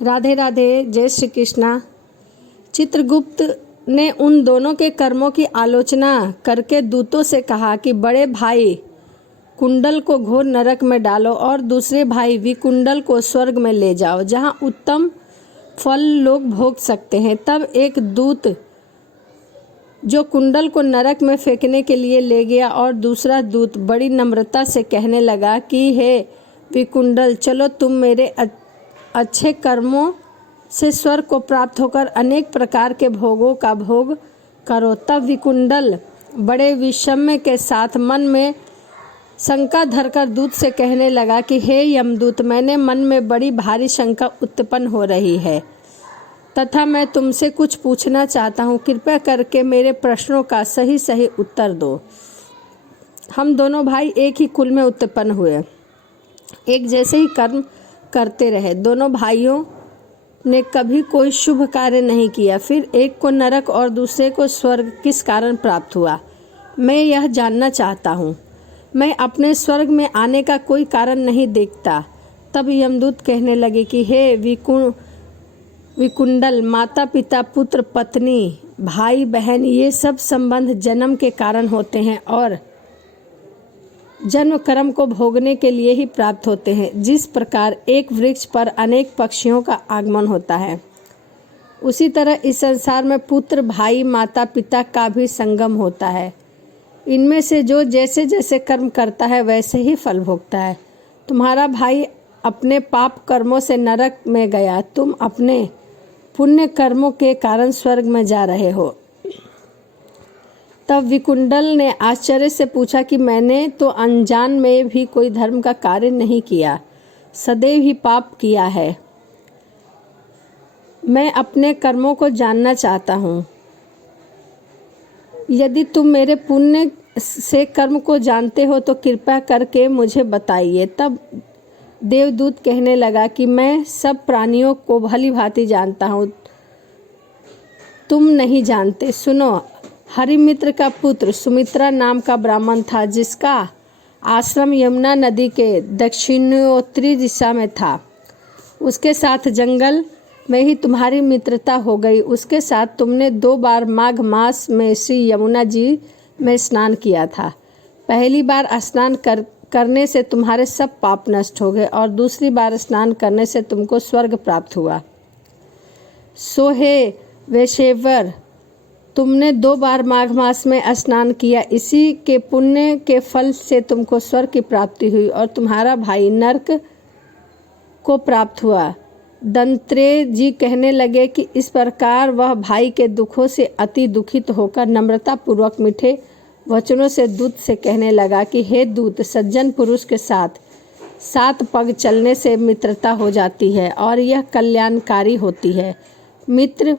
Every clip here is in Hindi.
राधे राधे, जय श्री कृष्णा। चित्रगुप्त ने उन दोनों के कर्मों की आलोचना करके दूतों से कहा कि बड़े भाई कुंडल को घोर नरक में डालो और दूसरे भाई विकुंडल को स्वर्ग में ले जाओ, जहां उत्तम फल लोग भोग सकते हैं। तब एक दूत जो कुंडल को नरक में फेंकने के लिए ले गया और दूसरा दूत बड़ी नम्रता से कहने लगा कि हे विकुंडल, चलो तुम मेरे अच्छे कर्मों से स्वर्ग को प्राप्त होकर अनेक प्रकार के भोगों का भोग करो। तब विकुंडल बड़े विषम्य के साथ मन में शंका धरकर दूत से कहने लगा कि हे यमदूत, मैंने मन में बड़ी भारी शंका उत्पन्न हो रही है तथा मैं तुमसे कुछ पूछना चाहता हूँ। कृपया करके मेरे प्रश्नों का सही सही उत्तर दो। हम दोनों भाई एक ही कुल में उत्पन्न हुए, एक जैसे ही कर्म करते रहे। दोनों भाइयों ने कभी कोई शुभ कार्य नहीं किया। फिर एक को नरक और दूसरे को स्वर्ग किस कारण प्राप्त हुआ, मैं यह जानना चाहता हूँ। मैं अपने स्वर्ग में आने का कोई कारण नहीं देखता। तब यमदूत कहने लगे कि हे विकुंडल, माता पिता, पुत्र पत्नी, भाई बहन, ये सब संबंध जन्म के कारण होते हैं और जन्म कर्म को भोगने के लिए ही प्राप्त होते हैं। जिस प्रकार एक वृक्ष पर अनेक पक्षियों का आगमन होता है, उसी तरह इस संसार में पुत्र, भाई, माता पिता का भी संगम होता है। इनमें से जो जैसे जैसे कर्म करता है वैसे ही फल भोगता है। तुम्हारा भाई अपने पाप कर्मों से नरक में गया, तुम अपने पुण्य कर्मों के कारण स्वर्ग में जा रहे हो। तब विकुंडल ने आश्चर्य से पूछा कि मैंने तो अनजान में भी कोई धर्म का कार्य नहीं किया, सदैव ही पाप किया है। मैं अपने कर्मों को जानना चाहता हूँ। यदि तुम मेरे पुण्य से कर्म को जानते हो तो कृपया करके मुझे बताइए। तब देवदूत कहने लगा कि मैं सब प्राणियों को भली भांति जानता हूँ, तुम नहीं जानते। सुनो, हरिमित्र का पुत्र सुमित्रा नाम का ब्राह्मण था, जिसका आश्रम यमुना नदी के दक्षिणोत्तरी दिशा में था। उसके साथ जंगल में ही तुम्हारी मित्रता हो गई। उसके साथ तुमने 2 बार माघ मास में श्री यमुना जी में स्नान किया था। पहली बार स्नान करने से तुम्हारे सब पाप नष्ट हो गए और दूसरी बार स्नान करने से तुमको स्वर्ग प्राप्त हुआ। सो हे वैश्यवर, तुमने 2 बार माघ मास में स्नान किया, इसी के पुण्य के फल से तुमको स्वर्ग की प्राप्ति हुई और तुम्हारा भाई नरक को प्राप्त हुआ। दंत्रेय जी कहने लगे कि इस प्रकार वह भाई के दुखों से अति दुखित होकर नम्रता पूर्वक मीठे वचनों से दूत से कहने लगा कि हे दूत, सज्जन पुरुष के साथ 7 पग चलने से मित्रता हो जाती है और यह कल्याणकारी होती है। मित्र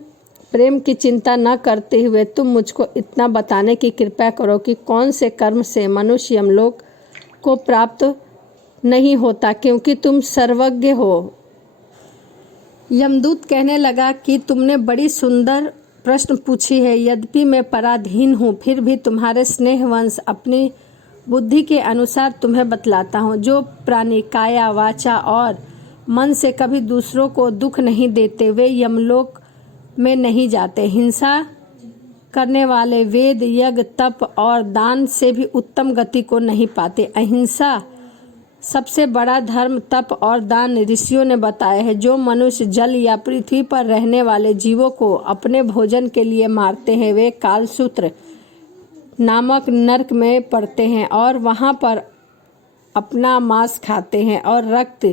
प्रेम की चिंता न करते हुए तुम मुझको इतना बताने की कृपा करो कि कौन से कर्म से मनुष्य यमलोक को प्राप्त नहीं होता, क्योंकि तुम सर्वज्ञ हो। यमदूत कहने लगा कि तुमने बड़ी सुंदर प्रश्न पूछी है। यद्यपि मैं पराधीन हूँ, फिर भी तुम्हारे स्नेहवंश अपनी बुद्धि के अनुसार तुम्हें बतलाता हूँ। जो प्राणी काया, वाचा और मन से कभी दूसरों को दुख नहीं देते, वे यमलोक में नहीं जाते। हिंसा करने वाले वेद, यज्ञ, तप और दान से भी उत्तम गति को नहीं पाते। अहिंसा सबसे बड़ा धर्म, तप और दान ऋषियों ने बताया है। जो मनुष्य जल या पृथ्वी पर रहने वाले जीवों को अपने भोजन के लिए मारते हैं, वे कालसूत्र नामक नरक में पड़ते हैं और वहां पर अपना मांस खाते हैं और रक्त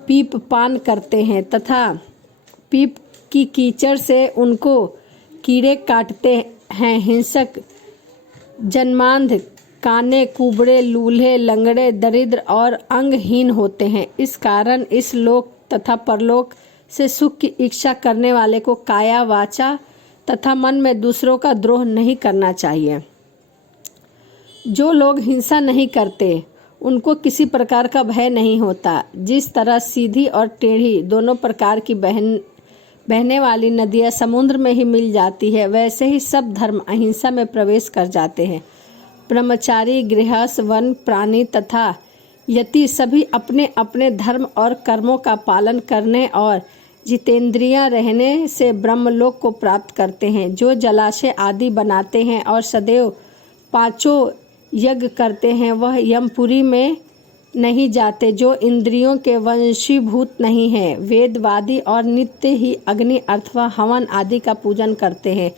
पीप पान करते हैं तथा पीप की कीचड़ से उनको कीड़े काटते हैं। हिंसक जन्मांध, काने, कुबड़े, लूल्हे, लंगड़े, दरिद्र और अंगहीन होते हैं। इस कारण इस लोक तथा परलोक से सुख की इच्छा करने वाले को काया, वाचा तथा मन में दूसरों का द्रोह नहीं करना चाहिए। जो लोग हिंसा नहीं करते, उनको किसी प्रकार का भय नहीं होता। जिस तरह सीधी और टेढ़ी दोनों प्रकार की बहने वाली नदियाँ समुद्र में ही मिल जाती है, वैसे ही सब धर्म अहिंसा में प्रवेश कर जाते हैं। ब्रह्मचारी, गृहस्थ, वन प्राणी तथा यति सभी अपने अपने धर्म और कर्मों का पालन करने और जितेंद्रियां रहने से ब्रह्मलोक को प्राप्त करते हैं। जो जलाशय आदि बनाते हैं और सदैव पांचों यज्ञ करते हैं वह यमपुरी में नहीं जाते। जो इंद्रियों के वशीभूत नहीं है, वेदवादी और नित्य ही अग्नि अथवा हवन आदि का पूजन करते हैं,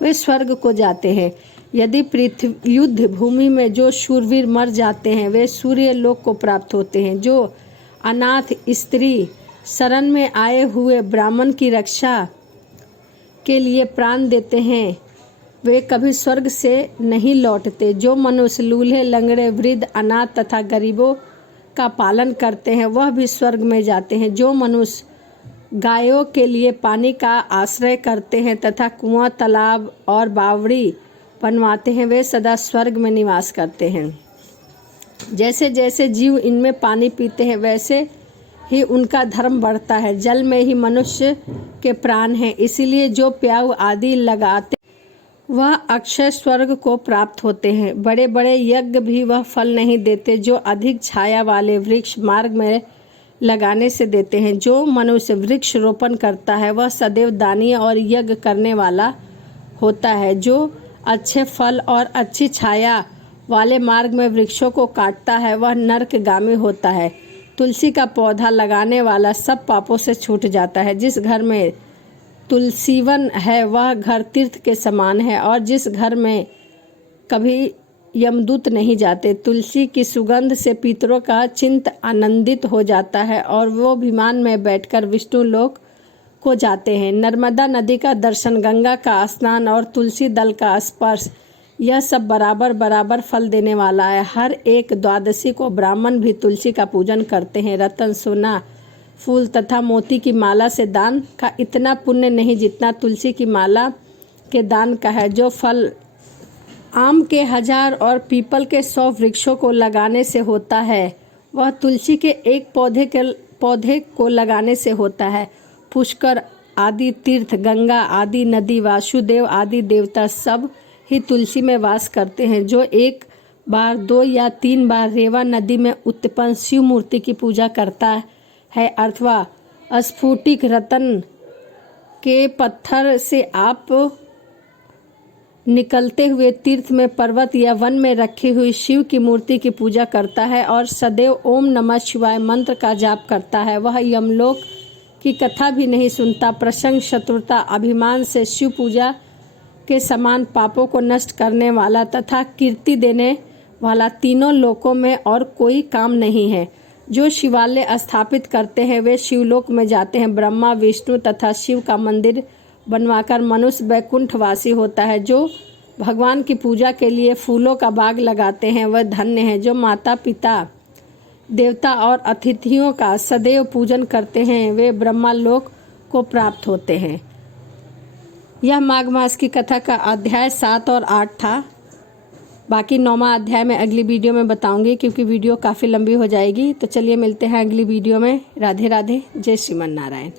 वे स्वर्ग को जाते हैं। यदि पृथ्वी युद्ध भूमि में जो शूरवीर मर जाते हैं वे सूर्य लोक को प्राप्त होते हैं। जो अनाथ स्त्री शरण में आए हुए ब्राह्मण की रक्षा के लिए प्राण देते हैं वे कभी स्वर्ग से नहीं लौटते। जो मनुष्य लूल्हे, लंगड़े, वृद्ध, अनाथ तथा गरीबों का पालन करते हैं वह भी स्वर्ग में जाते हैं। जो मनुष्य गायों के लिए पानी का आश्रय करते हैं तथा कुआं, तालाब और बावड़ी बनवाते हैं वे सदा स्वर्ग में निवास करते हैं। जैसे जैसे जीव इनमें पानी पीते हैं वैसे ही उनका धर्म बढ़ता है। जल में ही मनुष्य के प्राण हैं, इसीलिए जो प्याऊ आदि लगाते वह अक्षय स्वर्ग को प्राप्त होते हैं। बड़े बड़े यज्ञ भी वह फल नहीं देते जो अधिक छाया वाले वृक्ष मार्ग में लगाने से देते हैं। जो मनुष्य वृक्ष रोपण करता है वह सदैव दानी और यज्ञ करने वाला होता है। जो अच्छे फल और अच्छी छाया वाले मार्ग में वृक्षों को काटता है वह नरकगामी होता है। तुलसी का पौधा लगाने वाला सब पापों से छूट जाता है। जिस घर में तुलसीवन है वह घर तीर्थ के समान है और जिस घर में कभी यमदूत नहीं जाते। तुलसी की सुगंध से पितरों का चित्त आनंदित हो जाता है और वो विमान में बैठकर विष्णु लोक को जाते हैं। नर्मदा नदी का दर्शन, गंगा का स्नान और तुलसी दल का स्पर्श, यह सब बराबर बराबर फल देने वाला है। हर एक द्वादशी को ब्राह्मण भी तुलसी का पूजन करते हैं। रतन, सोना, फूल तथा मोती की माला से दान का इतना पुण्य नहीं जितना तुलसी की माला के दान का है। जो फल आम के 1000 और पीपल के 100 वृक्षों को लगाने से होता है वह तुलसी के एक पौधे को लगाने से होता है। पुष्कर आदि तीर्थ, गंगा आदि नदी, वासुदेव आदि देवता सब ही तुलसी में वास करते हैं। जो एक बार, 2 या 3 बार रेवा नदी में उत्पन्न शिव मूर्ति की पूजा करता है अथवा स्फुटिक रतन के पत्थर से आप निकलते हुए तीर्थ में, पर्वत या वन में रखी हुई शिव की मूर्ति की पूजा करता है और सदैव ओम नमः शिवाय मंत्र का जाप करता है वह यमलोक की कथा भी नहीं सुनता। प्रसंग, शत्रुता, अभिमान से शिव पूजा के समान पापों को नष्ट करने वाला तथा कीर्ति देने वाला तीनों लोकों में और कोई काम नहीं है। जो शिवालय स्थापित करते हैं वे शिवलोक में जाते हैं। ब्रह्मा, विष्णु तथा शिव का मंदिर बनवाकर मनुष्य वैकुंठवासी होता है। जो भगवान की पूजा के लिए फूलों का बाग लगाते हैं वह धन्य है। जो माता पिता, देवता और अतिथियों का सदैव पूजन करते हैं वे ब्रह्मलोक को प्राप्त होते हैं। यह माघ मास की कथा का अध्याय 7 और 8 था। बाकी 9वां अध्याय मैं अगली वीडियो में बताऊंगी क्योंकि वीडियो काफ़ी लंबी हो जाएगी। तो चलिए मिलते हैं अगली वीडियो में। राधे राधे, जय श्रीमन नारायण।